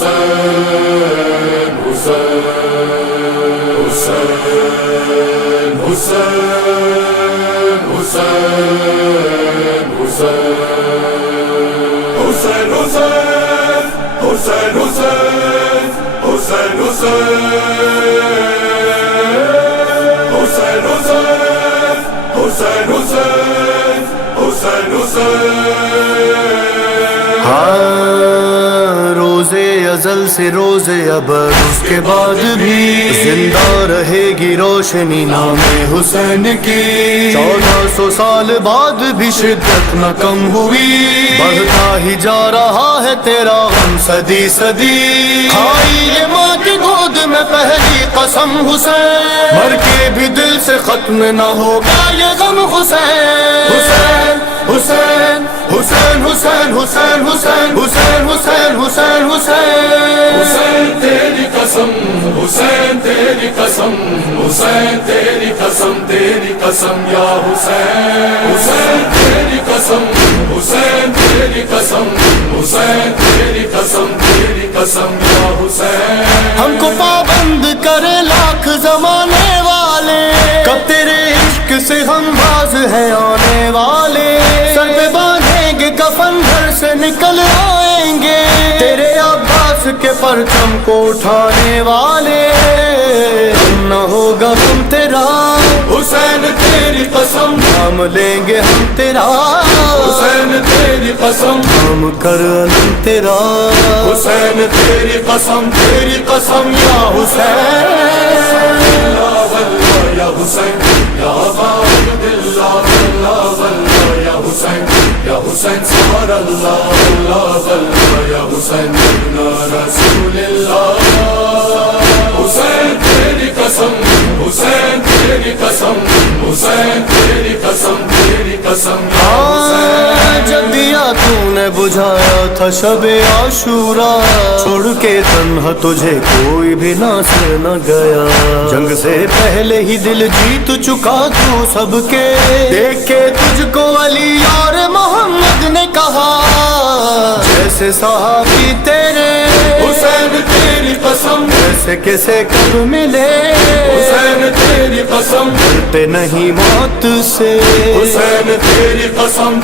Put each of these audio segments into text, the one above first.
حسین حسین حسین حسین حسین حسین حسین حسین حسین حسین حسین حسین حسین حسین حسین ہاں روزے ازل سے روزے ابد اس کے بعد بھی زندہ رہے گی روشنی نام حسین کی 1400 سال بعد بھی شدت نہ کم ہوئی بڑھتا ہی جا رہا ہے تیرا غم صدی صدی کھائی یہ ماں کی گود میں پہلی قسم حسین مر کے بھی دل سے ختم نہ ہوگا یہ غم حسین حسین حسین حسین حسین حسین حسین حسین حسین حسین حسین حسین تیری قسم حسین تیری قسم حسین تیری قسم تیری قسم یا حسین حسین تیری قسم حسین تیری قسم حسین تیری قسم تیری قسم یا حسین ہم کو پابند کرے لاکھ زمانے والے کب تیرے عشق سے ہم باز ہیں آنے والے سر پہ باندھیں گے کفن گھر سے نکل آئیں گے تیرے عباس کے پرچم کو اٹھانے والے نہ ہوگا غم تیرا حسین تیری قسم نام لیں گے ہم تیرا حسین تیری قسم ہم کر علم تیرا حسین تیری قسم یا حسین لا واللہ یا حسین یا عباد اللہ واللہ واللہ یا حسین سبحان اللہ واللہ واللہ یا حسین ابن رسول اللہ حسین تیری قسم حسین تیری قسم حسین تیری قسم تیری قسم یا حسین جب دیا تو نے بجھایا تھا شب عاشورا چھوڑ کے تنہا تجھے کوئی بھی ناصر نہ گیا جنگ سے پہلے ہی دل جیت چکا تو سب کے دیکھ کے تجھ کو علی اور محمد نے کہا جیسے صحابی تیرے حسین تیری قسم جیسے کیسے کب ملے حسین تیری قسم ڈرتے نہیں موت سے حسین تیری قسم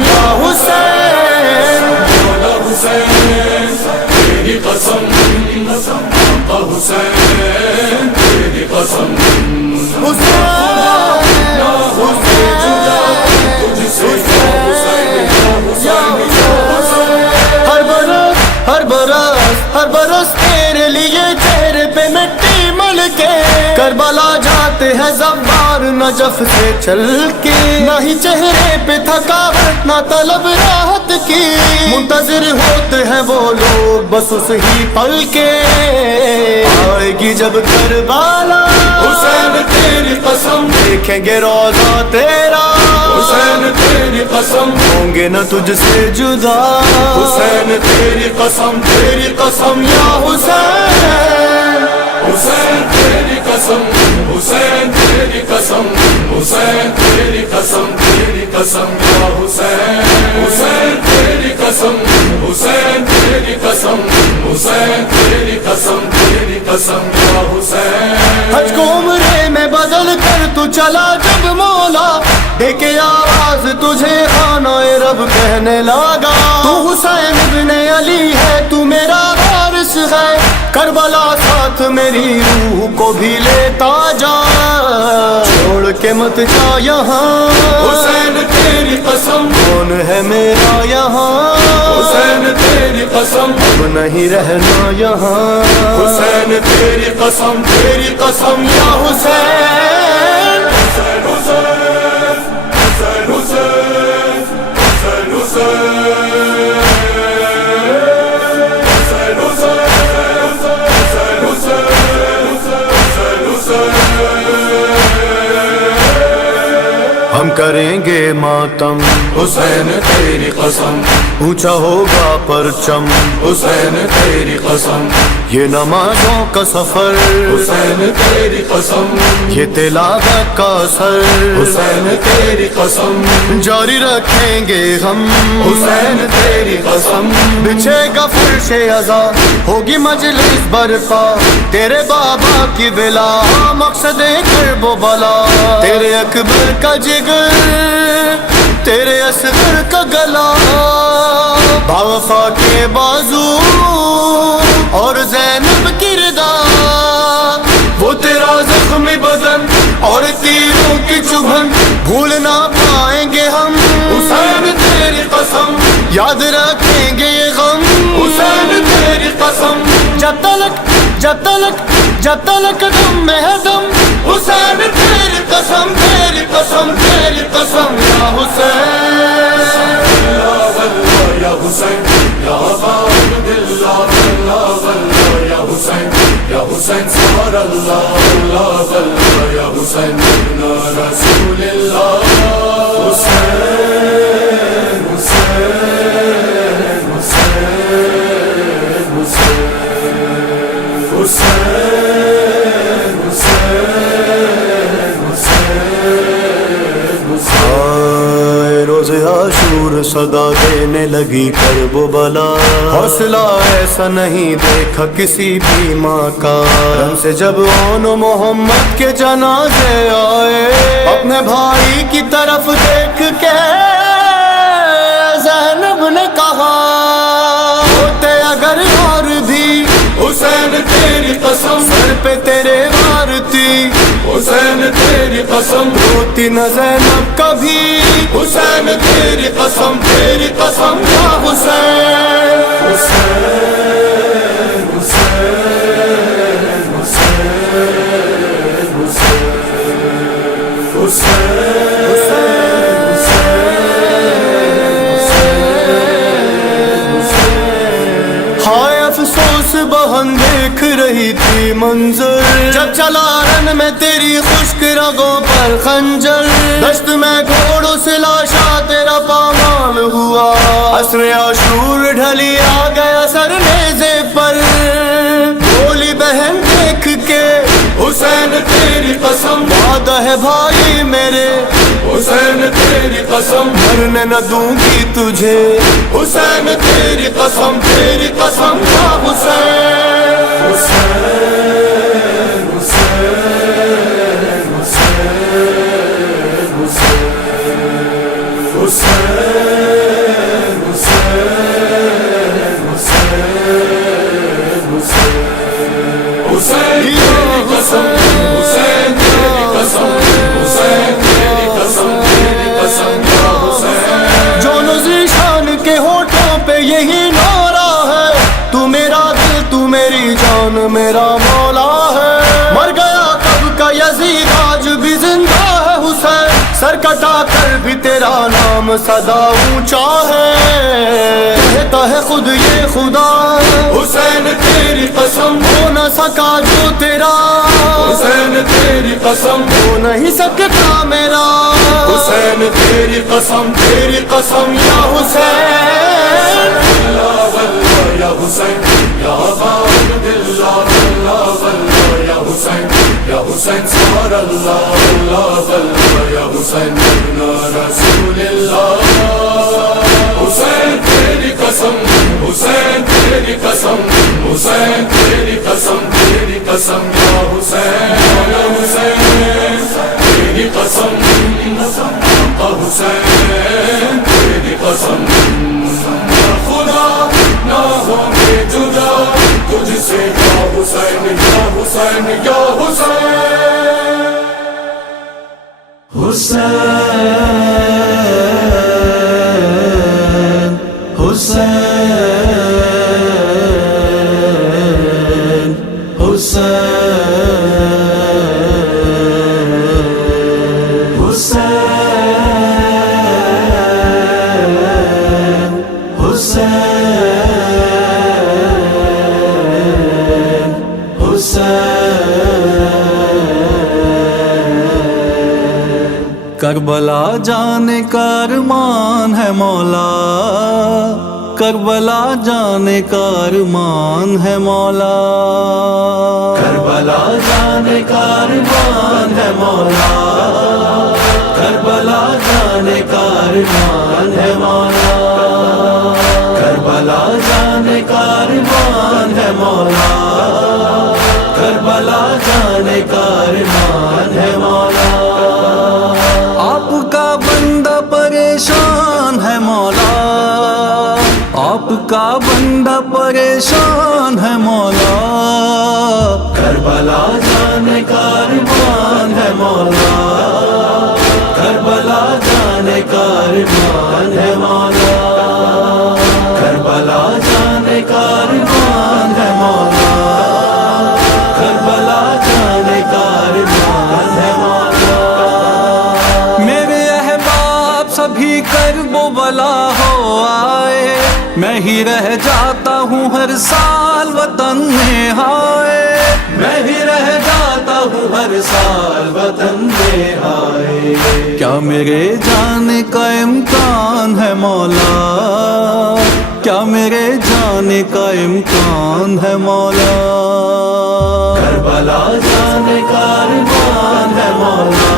یا حسین مولا حسین تیری قسم حسین تیری قسم ہر برس تیرے لیے چہرے پہ مٹی مل کے کربلا جاتے ہیں زبار نجف سے چل کے نہ ہی چہرے پہ تھکاوٹ نہ طلب راحت کی منتظر ہوتے ہیں وہ لوگ بس اس ہی پل کے آئے گی جب کربلا حسین تیری قسم دیکھیں گے روزہ تیرا حسین تیری قسم ہوں گے نہ تجھ سے جدا حسین تیری قسم یا حسین حسین تیری قسم حسین تیری قسم حسین تیری قسم یا حسین حسین تیری قسم حسین تیری قسم حسین تیری قسم یا حسین حج کو عمرے میں بدل کر تو چلا جب مولا دیکھے آواز تجھے خانہ رب کہنے لگا تو حسین ابن علی ہے تو میرا وارث ہے کربلا ساتھ میری روح کو بھی لیتا جا چھوڑ کے مت جا یہاں حسین تیری قسم کون ہے میرا یہاں حسین تیری قسم اب نہیں رہنا یہاں حسین تیری قسم یا حسین حسین حسین حسین حسین حسین ہم کریں گے ماتم حسین تیری قسم اونچا ہوگا پرچم حسین تیری قسم یہ نمازوں کا سفر حسین تیری تیری قسم یہ تلاوت کا اثر حسین تیری قسم جاری رکھیں گے ہم حسین تیری قسم بچھے گا فرش عزا ہوگی مجلس برپا تیرے بابا کی بلا مقصد کرب و بلا تیرے اکبر کا جگر تیرے اصغر کا گلا باوفا کے بازو اور زینب کی ردا وہ تیرا زخمی بدن اور تیروں کی چبھن بھول نہ پائیں گے ہم حسین تیری قسم یاد رکھیں گے یہ غم حسین تیری قسم جب تلک دم میں ہے دم حسین تیری قسم تیری قسم تیری قسم یا حسین یا حسین یا عباد اللہ اللہ اللہ یا حسین یا حسین سوار اللہ اللہ اللہ یا حسین ابن رسول اللہ حسین حسین حسین حسین حسین روز عاشور صدا دینے لگی کرب و بلا حوصلہ ایسا نہیں دیکھا کسی بھی ماں کا رن سے جب اون محمد کے جنازے آئے اپنے بھائی کی طرف دیکھ کے زینب نے کہا ہوتے اگر اور بھی حسین تیری قسم سر پہ تیرے وار تھی حسین تیری قسم روتی نہ زینب کبھی حسین تیری قسم تیری قسم یا حسین حسین حسین حسین حسین ہائے افسوس بہن دیکھ رہی تھی منظر جب چلا رن میں تیری خشک رگوں پر خنجر دشت میں گھوڑوں سے لاشا تیرا پامال ہوا عصر عاشور ڈھلی آ گیا سر نیزے پر بولی بہن دیکھ کے حسین تیری قسم وعدہ ہے بھائی میرے حسین تیری قسم مرنے نہ دوں گی تجھے حسین تیری قسم یا حسین حسین حسین حسین حسین حسین تیری قسم حسین تیری قسم حسین تیری قسم تیری قسم یا حسین جو نظر شان کے ہونٹوں پہ یہی نعرہ ہے تو میرا دل تو میری جان میرا مولا ہے مر گیا کب کا یزید آج بھی زندہ ہے حسین سر کٹا کر بھی تیرا نام صدا اونچا ہے کہتا ہے خود یہ خدا حسین تیری قسم ہو نہ سکا جو تیرا حسین تیری قسم ہو نہیں سکتا میرا حسین تیری قسم یا حسین اللہ اللہ یا حسین یا عباد اللہ اللہ اللہ یا حسین سوار اللہ اللہ اللہ یا حسین ابن رسول اللہ حسین تیری قسم حسین تیری قسم حسین تیری قسم یا حسین تیری قسم حسین تیری قسم خدا نہ ہوں گے جدا تجھ سے یا حسین یا حسین یا حسین حسین حسین حسین کربلا جانے کا ارمان ہے مولا کربلا جانے کا ارمان ہے مولا، کربلا جانے کا ارمان ہے مولا، کربلا جانے کا ارمان ہے مولا، کربلا جانے کا ارمان ہے مولا، کربلا جانے کا ارمان ہے مولا۔ آپ کا بندہ پریشان ہے مولا، آپ کا بندہ پریشان ہے مولا، کربلا جانے کا ارمان ہے مولا، کربلا جانے کا ارمان ہے مولا، کربلا جانے کا ارمان ہے مولا، کربلا جانے کا ارمان ہے مولا۔ میرے احباب سبھی کرب و بلا ہو آئے، میں ہی رہ جاتا ہوں ہر سال وطن میں ہائے، میں ہی رہ جاتا ہوں ہر سال وطن میں ہائے۔ کیا میرے جانے کا امکان ہے مولا، کیا میرے جانے کا امکان ہے مولا، کربلا جانے کا ارمان ہے مولا،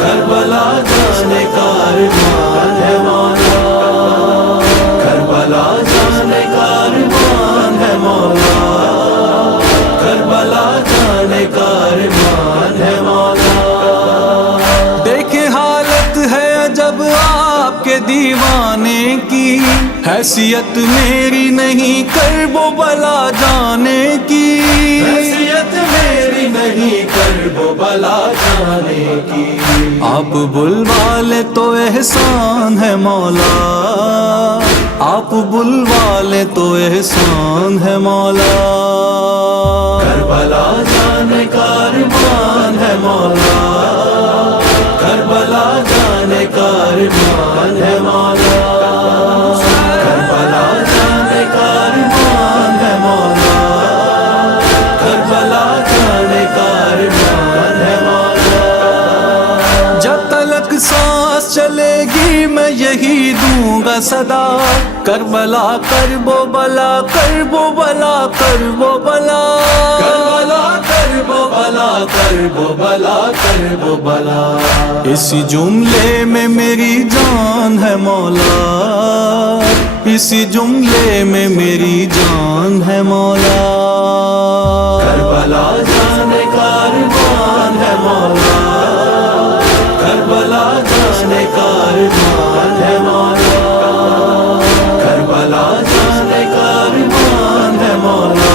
کربلا جانے کا ارمان ہے مولا، کربلا جانے کا ارمان ہے مولا، کربلا جانے کا ارمان ہے مولا۔ دیکھیں حالت ہے عجب آپ کے دیوانے کی، حیثیت میری نہیں کرب و بلا جانے کی، حیثیت میری نہیں کرب و بلا جانے کی۔ آپ بلوا لے تو احسان ہے مولا، آپ بلوا لے تو احسان ہے مولا، کربلا جانے کا ارمان ہے مولا، کربلا جانے کا ارمان ہے مولا، کربلا جانے کا ارمان ہے مولا، کربلا جانے کا ارمان ہے مولا۔ جب تلک سانس چلے گی میں یہی دوں گا صدا، کربلا کرب و بلا، کرب و بلا، کرب و بلا، کربلا کرب و بلا، کرب و بلا، کرب و بلا۔ اسی جملے میں میری جان ہے مولا، اسی جملے میں میری جان ہے مولا، کربلا جانے کا ارمان ہے مولا، کربلا جانے کا ارمان ہے مولا، کربلا جانے کا ارمان ہے مولا،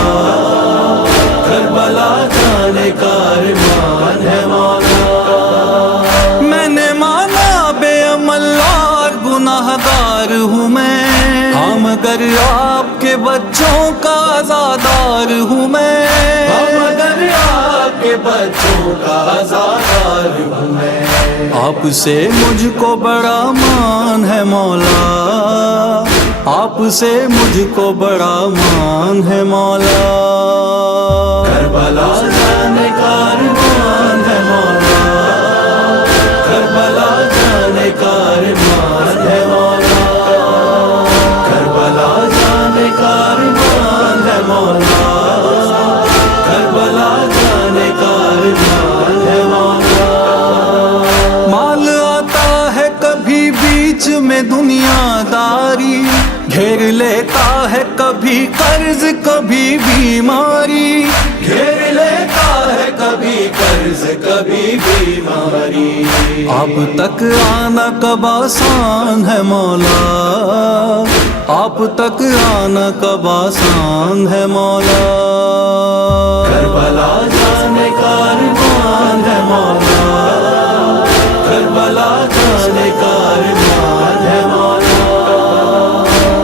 کربلا جانے کا ارمان ہے مولا۔ میں نے مانا بے عمل اور گناہ گار ہوں میں، ہاں مگر آپ کے بچوں کا آزادار ہوں میں، ہاں مگر آپ کے بچوں کا آزادار ہوں میں۔ آپ سے مجھ کو بڑا مان ہے مولا، آپ سے مجھ کو بڑا مان ہے مولا، کربلا جانے کا ارمان ہے مولا، کربلا جانے کا ارمان ہے مولا، کربلا جانے کا ارمان ہے مولا، کربلا جانے کا ارمان ہے مولا۔ مال آتا ہے کبھی بیچ میں دنیا داری، گھیر لیتا ہے کبھی قرض کبھی بیماری، گھیر لیتا ہے کبھی قرض کبھی بیماری۔ آپ تک آنا کب آسان ہے مولا، آپ تک آنا کب آسان ہے مولا، کربلا جانے کا ارمان ہے مولا، کربلا جانے کا ارمان ہے مولا،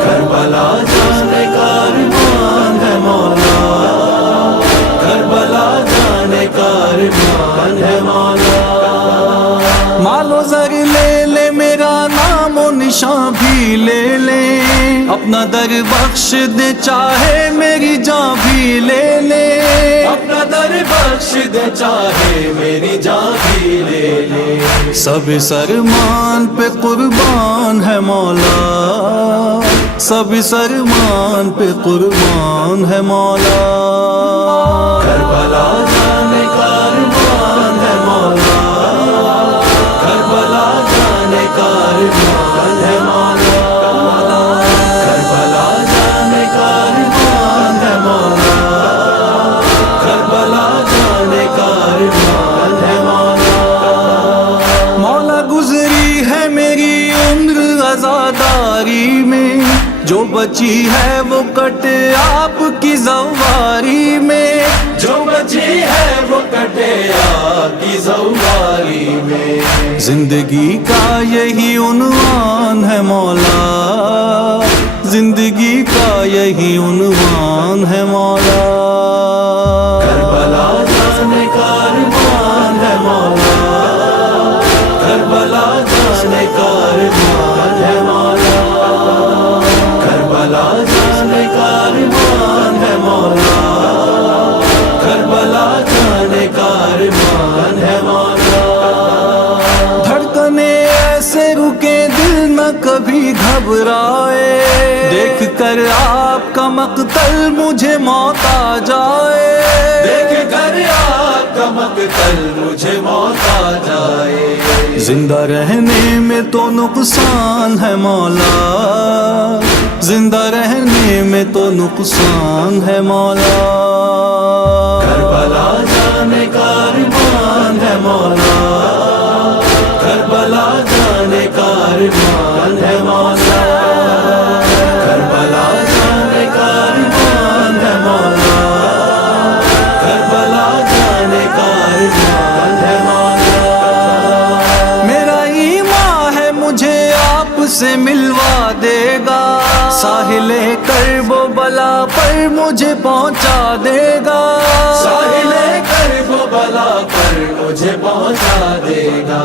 کربلا جانے کا ارمان ہے مولا، کربلا جانے کا ارمان ہے مولا۔ مالو زر لے لے میرا نام و نشان بھی لے لے، اپنا در بخش دے چاہے میری جان بھی لے لے، اپنا در بخش دے چاہے میری جان بھی لے لے۔ سب سرمان پہ قربان ہے مولا، سب سرمان پہ قربان ہے مولا، کربلا جانے کارمان ہے مولا، کربلا جانے کارمان ہے مولا، کربلا جانے کارمان ہے مولا، کربلا جانے کارمان ہے مولا۔ مولا گزری ہے میری عمر عزاداری میں، جو بچی ہے وہ کٹے آپ کی زواری میں، جو بچی ہے وہ کٹے آپ کی زواری میں۔ زندگی کا یہی عنوان ہے مولا، زندگی کا یہی عنوان ہے مولا، کربلا جانے کارمان ہے مولا، کربلا جانے کارمان ہے مولا، کربلا جانے کارمان ہے مولا، کربلا جانے کارمان ہے مولا۔ دھڑکنے ایسے رکے دل نہ کبھی گھبرائے، دیکھ کر آپ کا مقتل مجھے موت آ جائے، دیکھ کر آپ کا مقتل مجھے موت آ جائے۔ زندہ رہنے میں تو نقصان ہے مولا، زندہ رہنے میں تو نقصان ہے مولا، کربلا جانے کارمان ہے مولا، کربلا جانے کارمان ہے مولا، کربلا جانے کارمان ہے مولا، کربلا جانے کارمان ہے مولا۔ میرا ایمان ہے مجھے آپ سے ملوا دے گا، ساحل کرب و بلا پر مجھے پہنچا دے گا، ساحل کرب و بلا پر مجھے پہنچا دے گا۔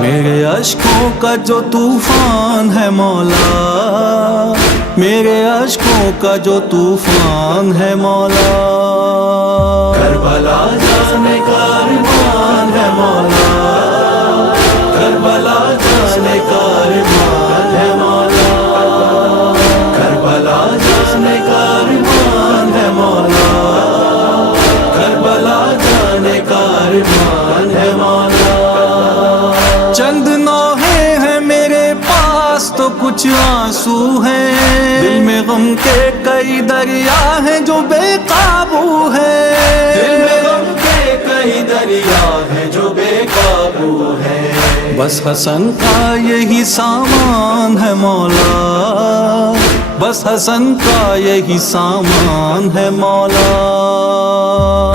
میرے اشکوں کا جو طوفان ہے مولا، میرے اشکوں کا جو طوفان ہے مولا، کربلا جانے کارمان ہے مولا، کربلا جانے کارمان ہے مولا، کربلا جانے کارمان ہے مولا، کربلا جانے کارمان ہے مولا۔ چند نوحے ہیں میرے پاس تو کچھ آنسو ہیں، دل میں غم کے کئی دریا ہیں جو بے قابو ہیں، دل میں غم کے کئی دریا ہیں جو بے قابو ہیں۔ بس حسن کا یہی سامان ہے مولا، بس حسن کا یہی سامان ہے مولا،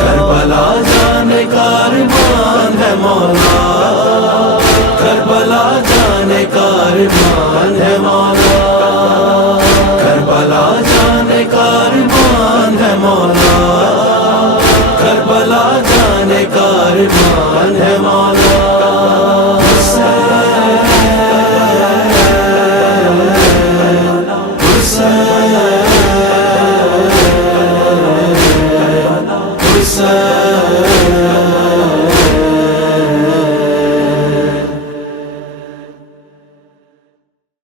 کربلا جانے کارمان ہے مولا، کربلا جانے کارمان ہے مولا، کربلا جانے کارمان ہے مولا، کربلا جانے کارمان ہے مولا۔ حسین